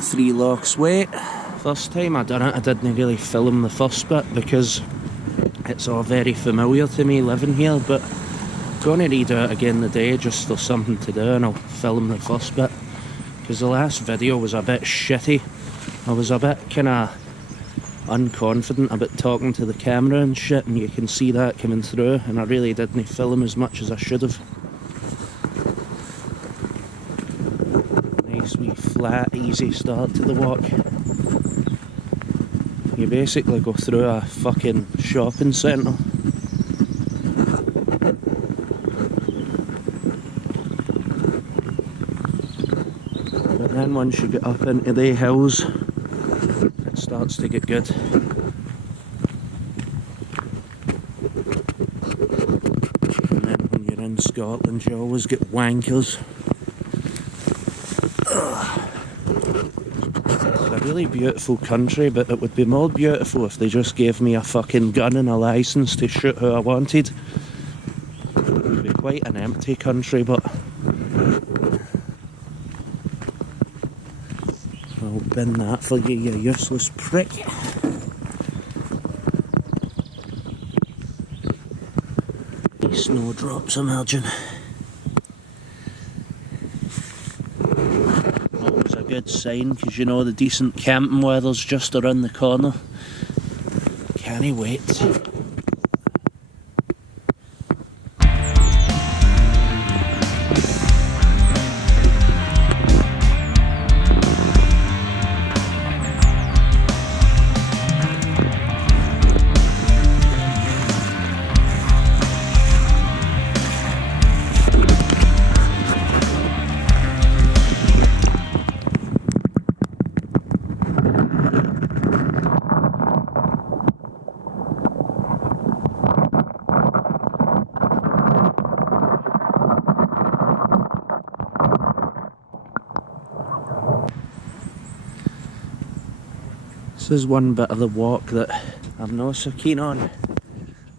the Three Lochs way. First time I done it, I didn't really film the first bit because it's all very familiar to me living here, but I'm going to redo it again today just for something to do, and I'll film the first bit because the last video was a bit shitty. I was a bit kind of unconfident about talking to the camera and shit, and you can see that coming through, and I really didn't film as much as I should have. Nice wee flat, easy start to the walk. You basically go through a fucking shopping centre. But then once you get up into the hills, it starts to get good. And then when you're in Scotland, you always get wankers. It's a really beautiful country, but it would be more beautiful if they just gave me a fucking gun and a licence to shoot who I wanted. It would be quite an empty country, but I'll bin that for you, you useless prick. These snowdrops emerging. Always a good sign, because you know the decent camping weather's just around the corner. Can't wait. This is one bit of the walk that I'm not so keen on,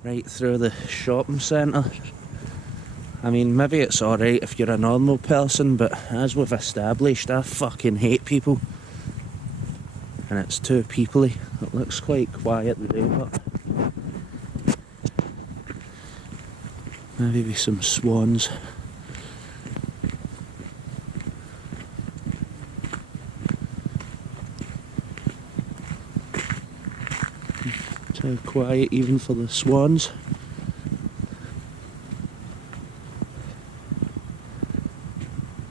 right through the shopping centre. I mean, maybe it's alright if you're a normal person, but as we've established, I fucking hate people. And it's too peoply. It looks quite quiet today, but maybe with some swans. Too quiet even for the swans.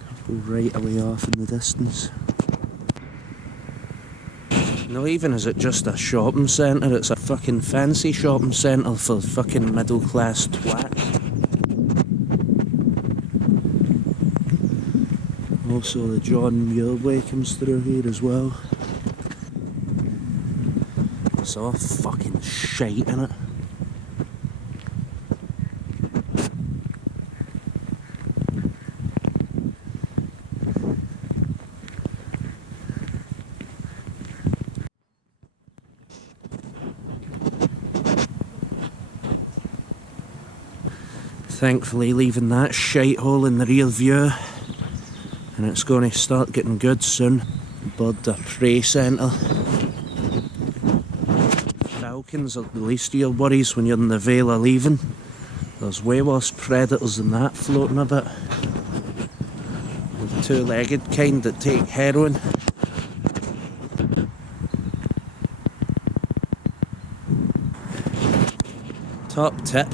Couple right away off in the distance. No, even is it just a shopping centre, it's a fucking fancy shopping centre for fucking middle class twats. Also the John Muir Way comes through here as well. It's all fucking shite in it. Thankfully leaving that shithole in the rear view, and it's going to start getting good soon. Bird of Prey Centre. Falcons are the least of your worries when you're in the Vale of Leaving. There's way worse predators than that floating about. The two-legged kind that take heroin. Top tip: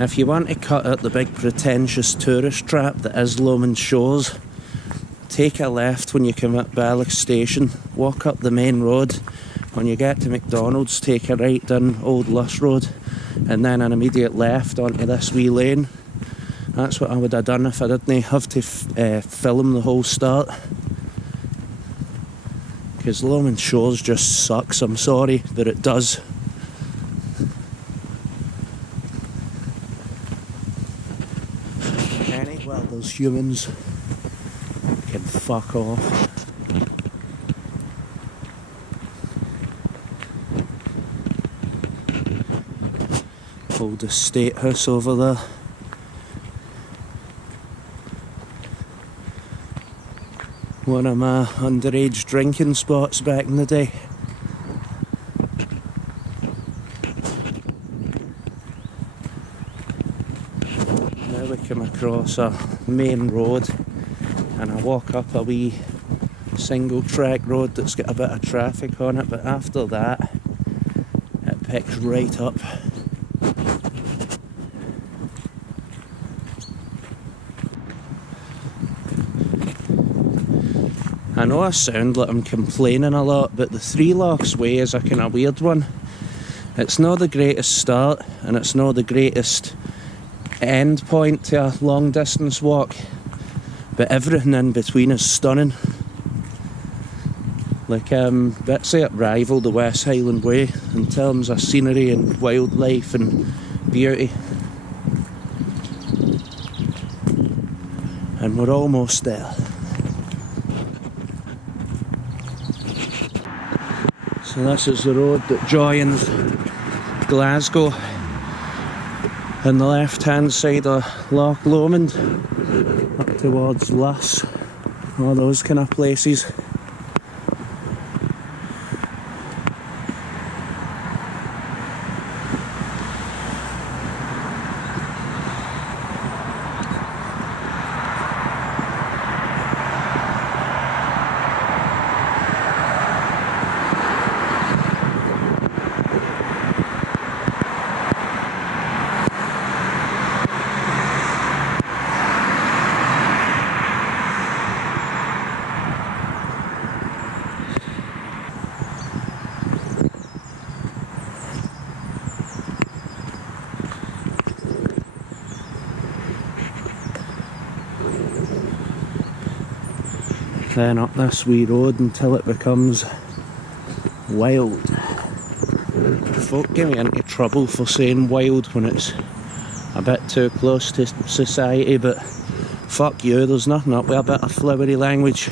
if you want to cut out the big pretentious tourist trap that is Lomond Shores, take a left when you come up Balloch station, walk up the main road. When you get to McDonald's, take a right down Old Loch Road, and then an immediate left onto this wee lane. That's what I would have done if I didn't have to film the whole start. Because Lomond Shores just sucks, I'm sorry, but it does. Well, those humans can fuck off. Old estate house over there. one of my underage drinking spots back in the day. Now we come across a main road and I walk up a wee single track road that's got a bit of traffic on it, but after that it picks right up. I know I sound like I'm complaining a lot, but the Three Lochs Way is a kind of weird one. It's not the greatest start and it's not the greatest end point to a long distance walk, but everything in between is stunning. Like bits of it rival the West Highland Way in terms of scenery and wildlife and beauty. And we're almost there. So this is the road that joins Glasgow on the left hand side of Loch Lomond up towards Loch, all those kind of places. Then up this wee road until it becomes wild. Folk get me into trouble for saying wild when it's a bit too close to society, but fuck you, there's nothing up with a bit of flowery language.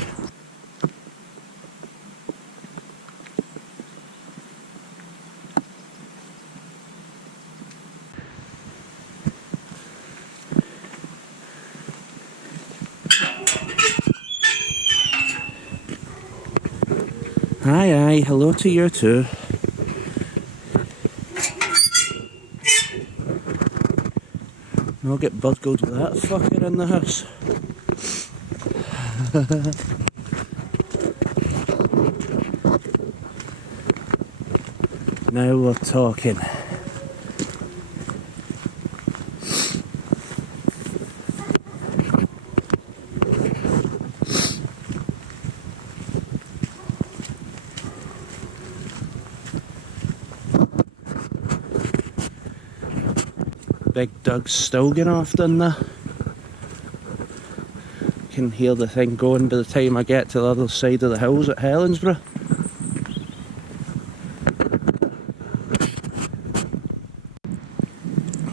Aye, aye, hello to you too. I'll get burgled with that fucker in the house. Now we're talking. Big Doug's still going off down there. Can hear the thing going by the time I get to the other side of the hills at Helensburgh.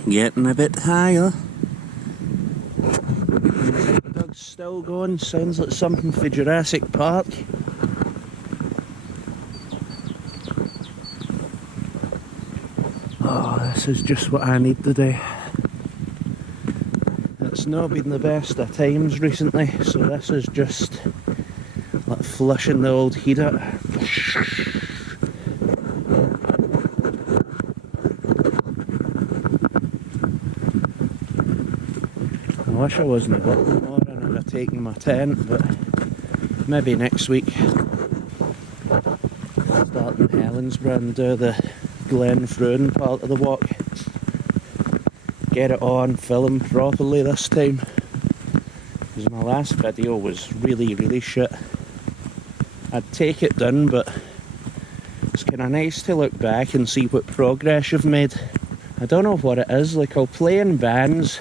Getting a bit higher. Big Doug's still going, sounds like something for Jurassic Park. Oh, this is just what I need today. It's not been the best of times recently, so this is just like flushing the old heat out. I wish I wasn't working more and I'd have taken my tent, but maybe next week. Start in Helensburgh and do the Glenfruin part of the walk. Get it on film properly this time, because my last video was really shit. I'd take it down, but it's kind of nice to look back and see what progress you've made. I don't know what it is, like I'll play in bands,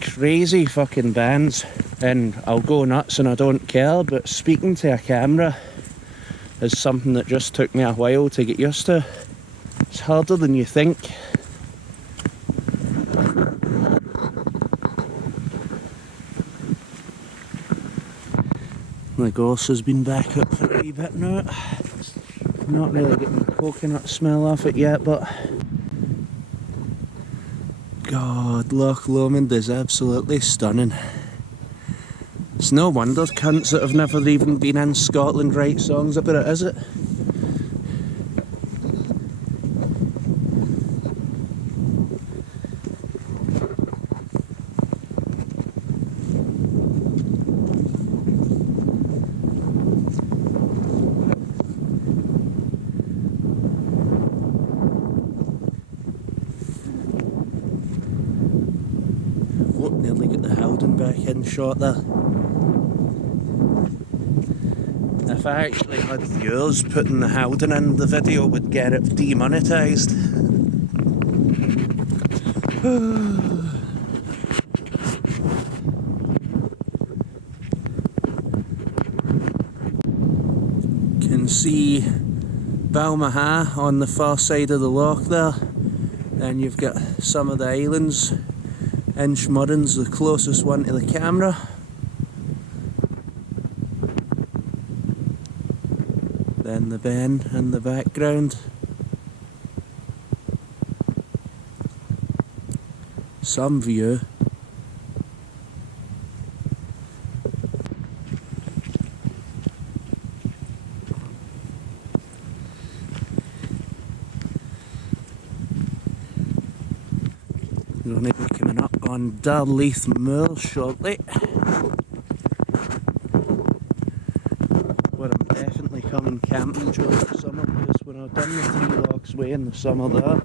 crazy fucking bands, and I'll go nuts and I don't care, but speaking to a camera is something that just took me a while to get used to. It's harder than you think. The gorse has been back up for a wee bit now. Not really getting the coconut smell off it yet, but God, Loch Lomond is absolutely stunning. It's no wonder cunts that have never even been in Scotland write songs about it, is it? Oh, nearly got the Howden back in shot there. If I actually had viewers, putting the Howden in the video would get it demonetised. Can see Balmaha on the far side of the loch there. Then you've got some of the islands. Inveruglas, the closest one to the camera. Then the Ben in the background. Some view. We're going to be coming up on Darleith Moor shortly. Where I'm definitely coming camping during the summer, because when I've done the Three Lochs Way in the summer there,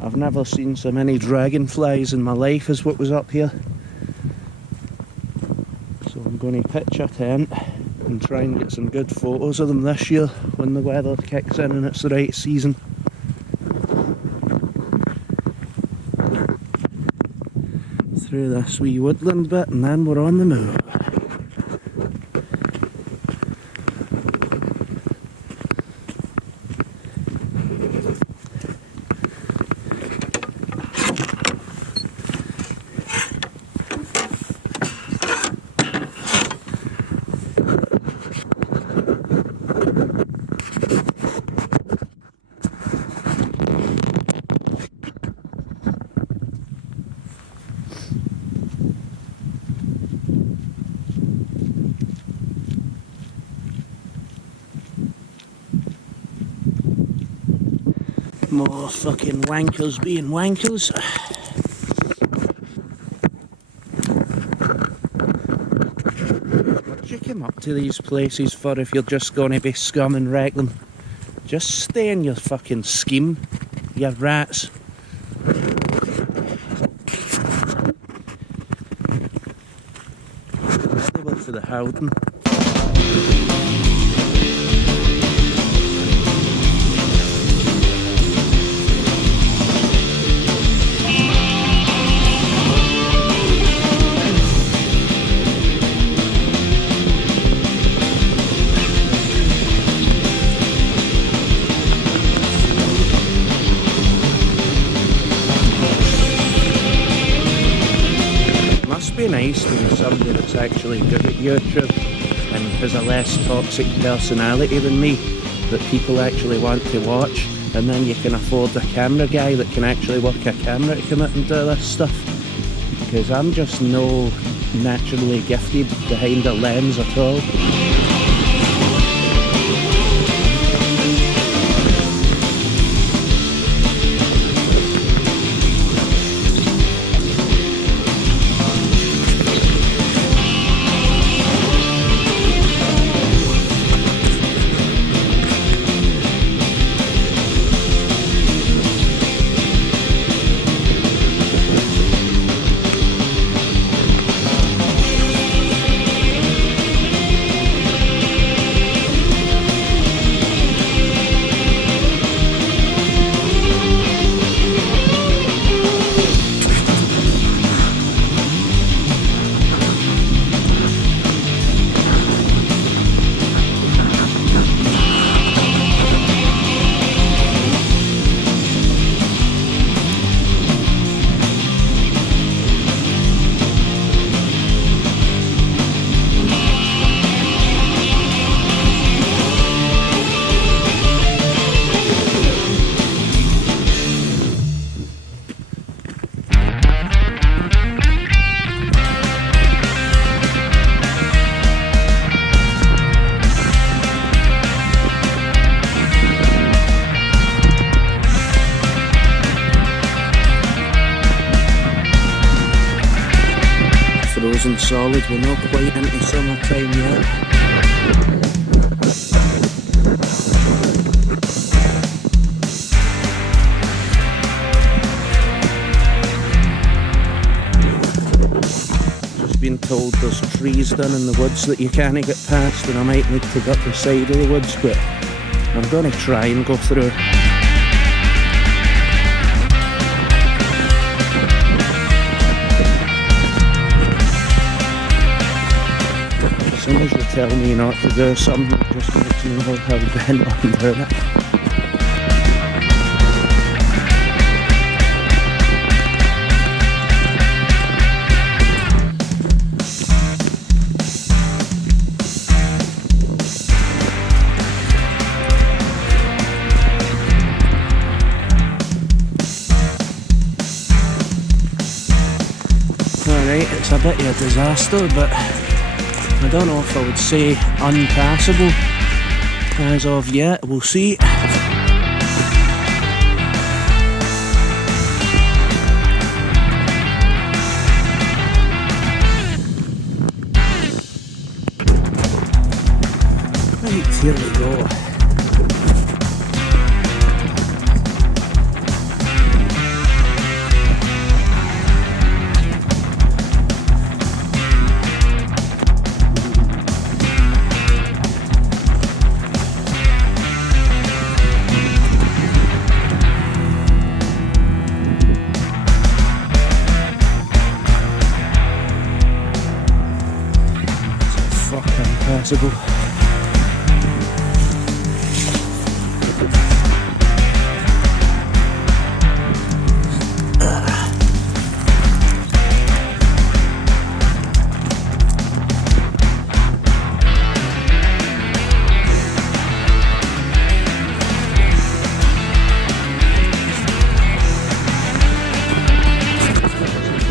I've never seen so many dragonflies in my life as what was up here. So I'm going to pitch a tent and try and get some good photos of them this year when the weather kicks in and it's the right season. Through this wee woodland bit and then we're on the moor. More fucking wankers being wankers. What do you come up to these places for if you're just going to be scum and wreck them? Just stay in your fucking scheme, you rats. They were for the Howden. Must be nice when somebody that's actually good at YouTube and has a less toxic personality than me that people actually want to watch, and then you can afford a camera guy that can actually work a camera to come out and do this stuff, because I'm just no naturally gifted behind a lens at all. frozen solid. We're not quite into summertime yet. Just been told there's trees down in the woods that you can't get past, and I might need to go up the side of the woods, but I'm gonna try and go through. As soon as you tell me not to do something, it just makes me know how bent on doing it. Alright, it's a bit of a disaster, but I don't know if I would say unpassable as of yet. We'll see. Right, here we go. Possible.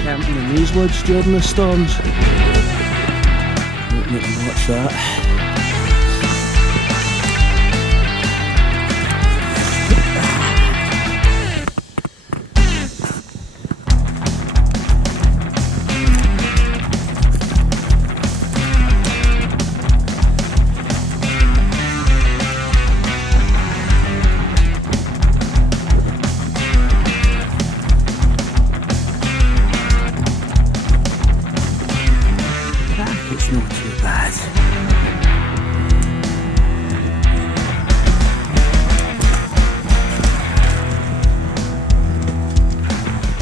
Camping in these woods during the storms. Need to watch that. It's not too bad.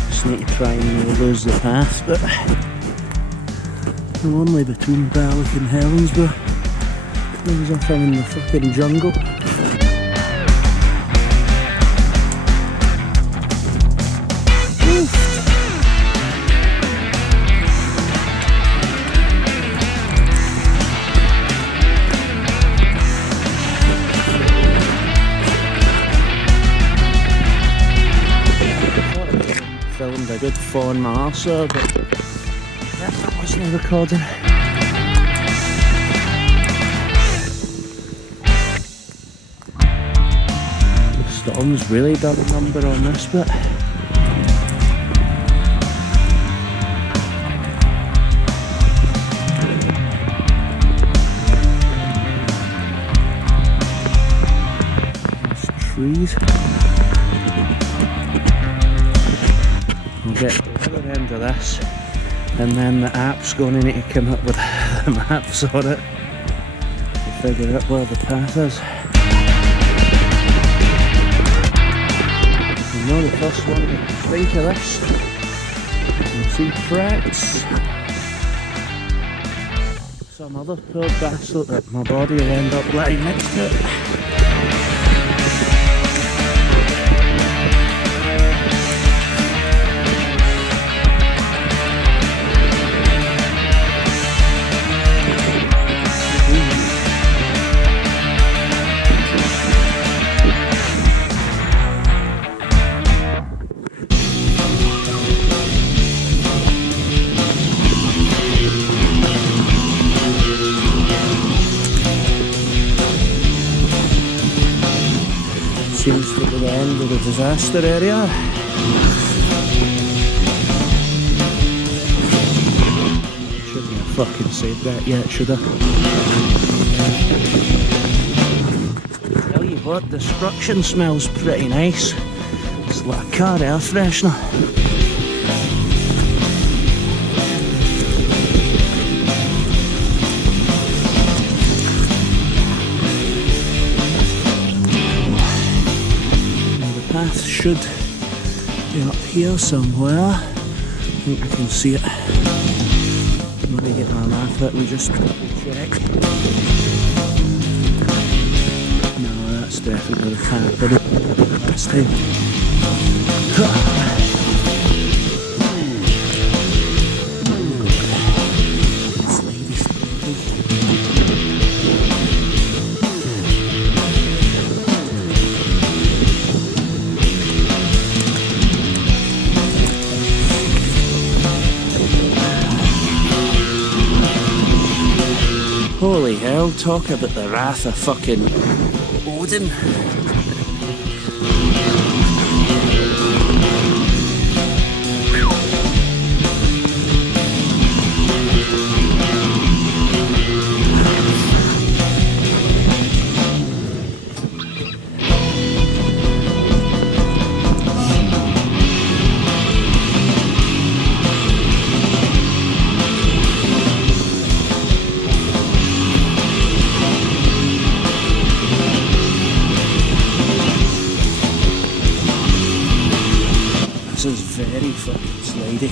Just need to try and lose the path, but I'm only between Balloch and Helensburgh. Feels like I'm in the fucking jungle. Filmed a good 4 or so, but yeah, that wasn't recording. The storm's really done a number on this bit. There's trees. We'll get to the other end of this, and then the app's going to need to come up with the maps on it to figure out where the path is. I know the first one to think of this. You can see tracks. Some other poor bastard that my body will end up lying next to it. Seems to be the end of the disaster area. Should fucking said that yet, should I? Tell you what, destruction smells pretty nice. It's like a car air freshener. Path should be up here somewhere. I think I can see it. I'm going to get my map out and just double check. No, that's definitely the path, but it last time. Holy hell, talk about the wrath of fucking Odin. This is very fucking slidey.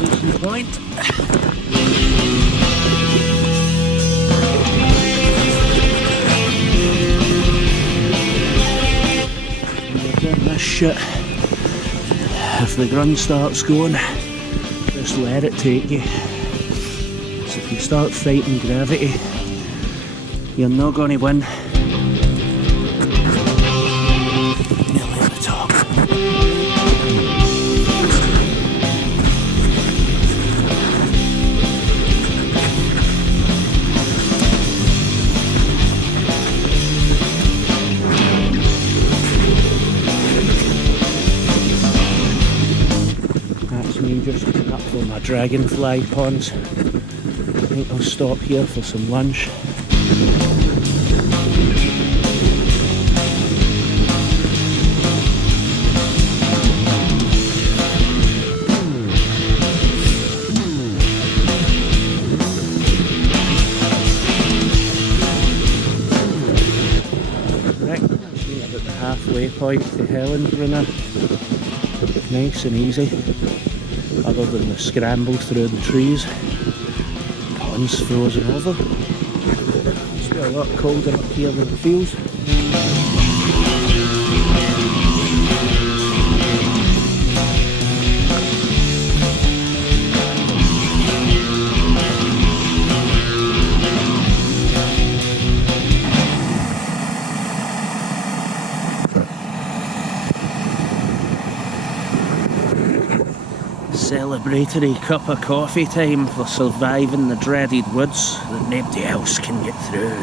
Decent point. This shit, if the gun starts going, just let it take you. So if you start fighting gravity, you're not going to win. Just coming up for my dragonfly ponds. I think I'll stop here for some lunch. Right, that's me about the halfway point to Helensburgh. Nice and easy. Other than the scramble through the trees. Pond's frozen over. It's been a lot colder up here than it feels. Celebratory cup of coffee time for surviving the dreaded woods that nobody else can get through.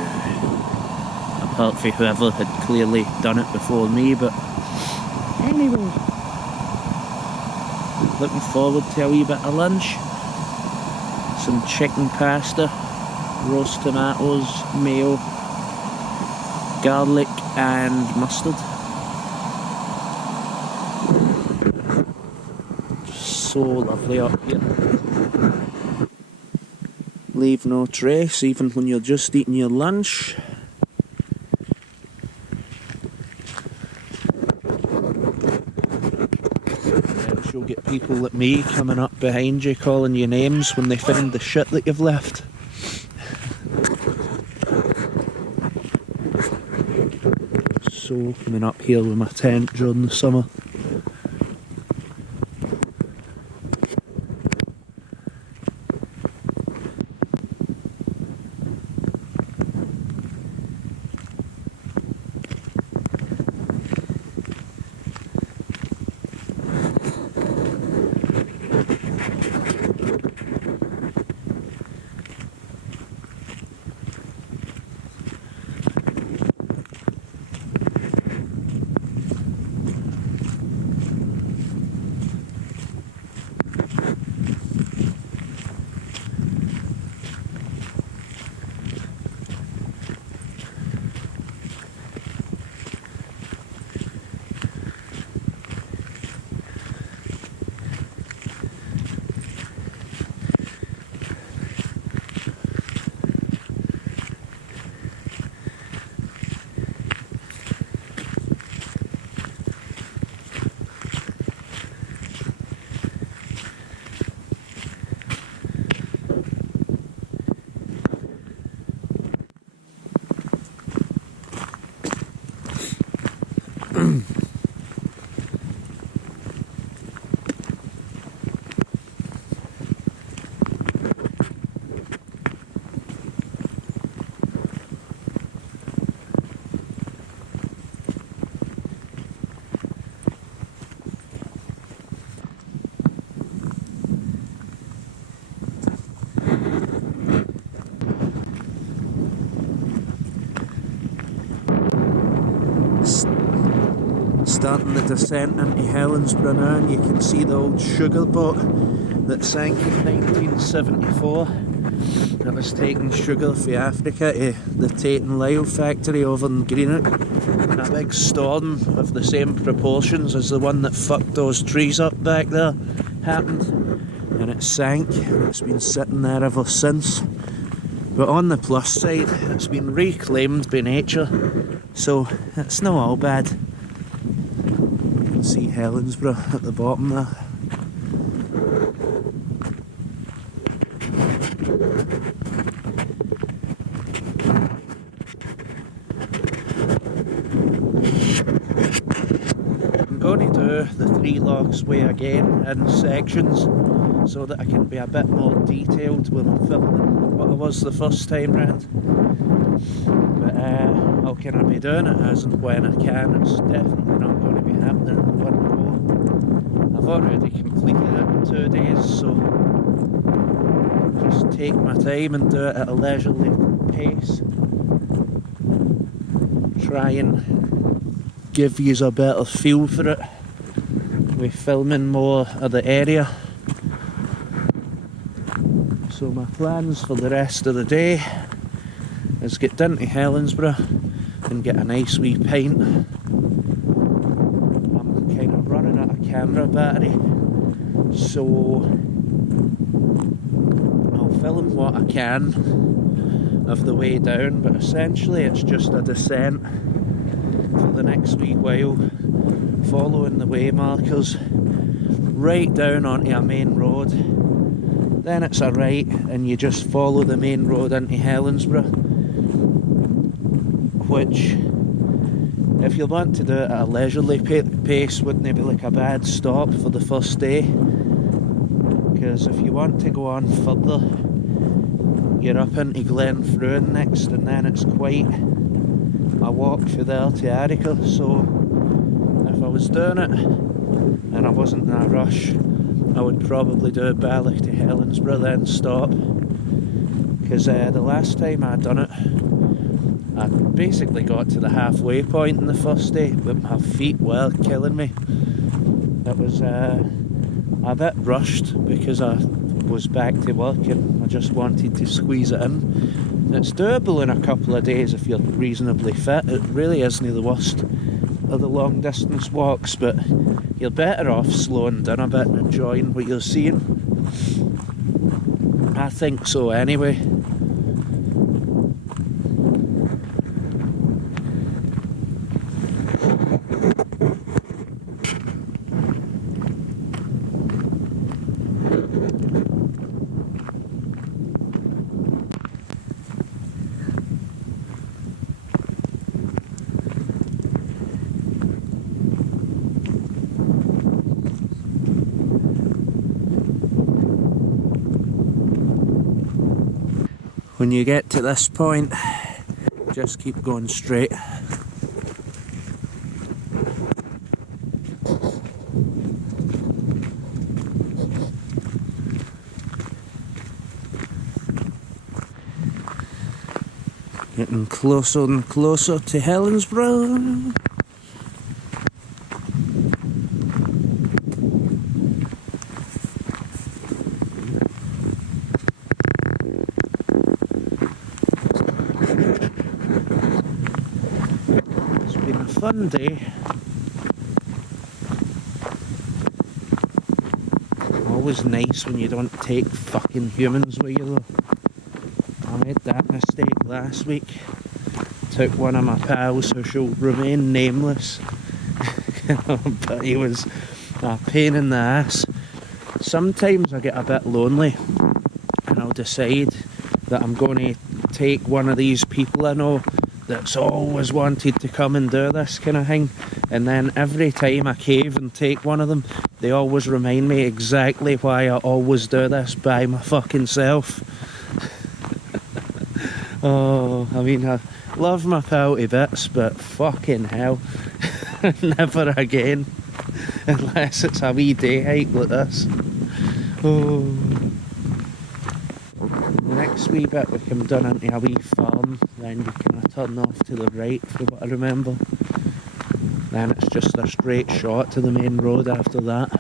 Apart from whoever had clearly done it before me, but anyway. Looking forward to a wee bit of lunch. Some chicken pasta, roast tomatoes, mayo, garlic and mustard. So lovely up here. Leave no trace even when you're just eating your lunch. Else you'll get people like me coming up behind you calling you names when they find the shit that you've left. So coming up here with my tent during the summer. starting the descent into Helensburgh now, and you can see the old sugar boat that sank in 1974. That was taking sugar for Africa to the Tate and Lyle factory over in Greenock. And a big storm of the same proportions as the one that fucked those trees up back there happened, and it sank. It's been sitting there ever since. But on the plus side, it's been reclaimed by nature, so it's not all bad. You can see Helensburgh at the bottom there. I'm going to do the Three Lochs way again in sections so that I can be a bit more detailed when I'm filming what I was the first time round. But how can I be doing it as and when I can? It's definitely not going to be happening in one go. I've already completed it in 2 days, so I'll just take my time and do it at a leisurely pace. Try and give you a better feel for it. We're filming more of the area. So my plans for the rest of the day is get down to Helensburgh and get a nice wee pint. I'm kind of running out of camera battery, so I'll film what I can of the way down, but essentially it's just a descent for the next wee while, following the way markers right down onto a main road. Then it's a right and you just follow the main road into Helensburgh, which, if you want to do it at a leisurely pace, wouldn't be like a bad stop for the first day, because if you want to go on further, you're up into Glenfruin next, and then it's quite a walk for there to Arica. So if I was doing it and I wasn't in a rush, I would probably do Balloch to Helensburgh, then stop, because the last time I done it, I basically got to the halfway point in the first day, but my feet were killing me. It was a bit rushed because I was back to work and I just wanted to squeeze it in. It's doable in a couple of days if you're reasonably fit. It really isn't the worst of the long distance walks, but you're better off slowing down a bit and enjoying what you're seeing. I think so anyway. When you get to this point, just keep going straight. Getting closer and closer to Helensburgh. Fun day. Always nice when you don't take fucking humans with you though. I made that mistake last week. Took one of my pals who shall remain nameless. But he was a pain in the ass. Sometimes I get a bit lonely and I'll decide that I'm going to take one of these people I know that's always wanted to come and do this kind of thing, and then every time I cave and take one of them, they always remind me exactly why I always do this by my fucking self. Oh, I mean, I love my pal to bits, but fucking hell, never again, unless it's a wee day hike like this. Oh. The next wee bit we come down into a wee farm, then you can turn off to the right from what I remember. Then it's just a straight shot to the main road after that.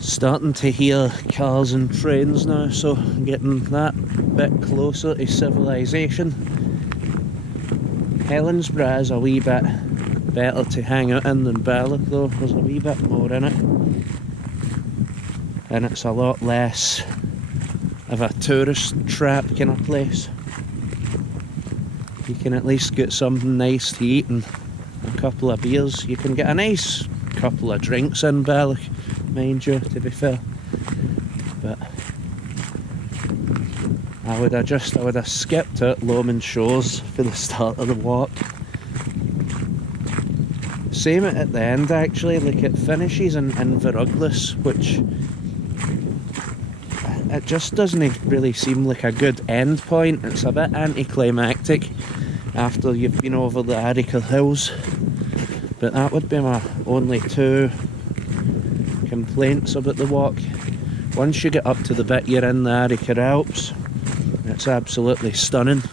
Starting to hear cars and trains now, so getting that bit closer to civilization. Helensburgh is a wee bit better to hang out in than Balloch though. There's a wee bit more in it, and it's a lot less of a tourist trap kind of place. You can at least get something nice to eat and a couple of beers. You can get a nice couple of drinks in Balloch, mind you, to be fair. But I would have skipped out Lomond Shores for the start of the walk. Same at the end actually, like it finishes in Inveruglas, which it just doesn't really seem like a good end point. It's a bit anticlimactic after you've been over the Arickel Hills. But that would be my only two complaints about the walk. Once you get up to the bit you're in the Arickel Alps, it's absolutely stunning.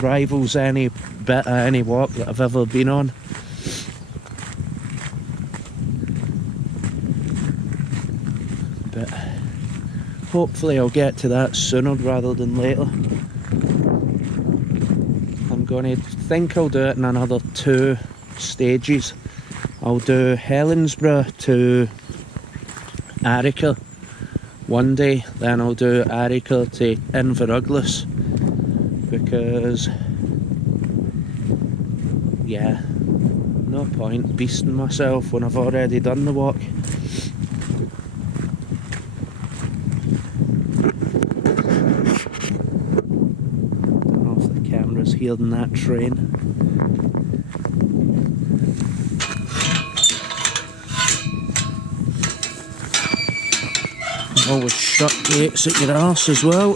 Rivals any bit of any walk that I've ever been on. But hopefully I'll get to that sooner rather than later. I'm going to think I'll do it in another 2 stages. I'll do Helensburgh to Arickel one day, then I'll do Arickel to Inveruglas, because yeah, no point beasting myself when I've already done the walk. Don't know if the camera's hearing that train. Always shut gates at your arse as well.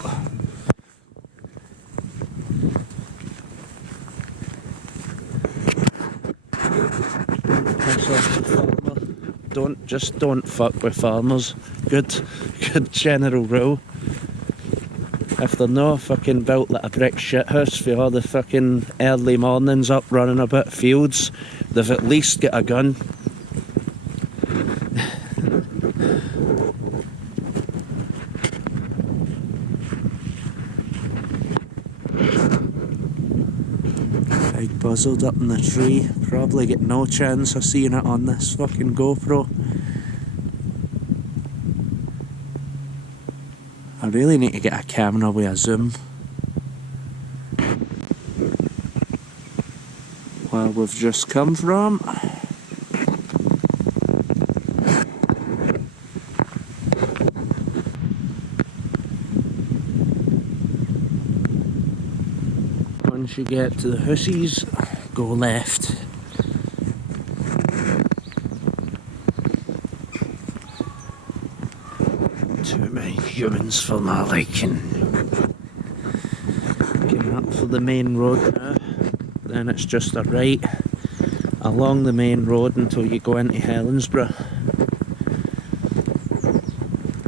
Piss off the farmer. Don't fuck with farmers. Good general rule. If they're not fucking built like a brick shithouse for all the fucking early mornings up running about fields, they've at least got a gun. Big buzzard up in the tree. Probably get no chance of seeing it on this fucking GoPro. I really need to get a camera with a zoom. Where we've just come from. Once you get to the hussies, go left. Too many humans for my liking. Getting up for the main road now. Then it's just a right along the main road until you go into Helensburgh.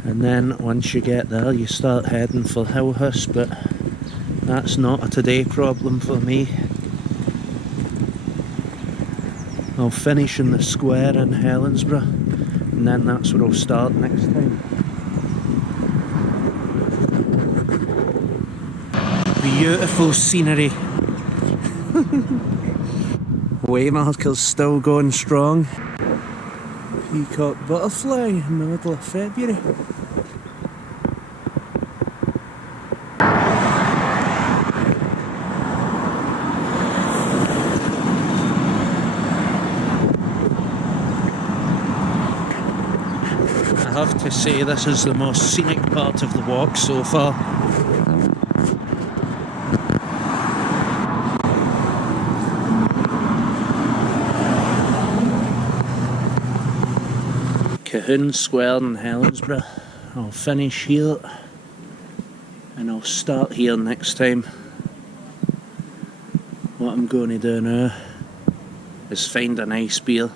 And then once you get there, you start heading for Hillhouse, but that's not a today problem for me. I'll finish in the square in Helensburgh, and then that's where I'll start next time. Beautiful scenery. Waymarker's still going strong. Peacock butterfly in the middle of February. have to say this is the most scenic part of the walk so far. Cahoon Square in Helensburgh. I'll finish here and I'll start here next time. What I'm going to do now is find a nice beer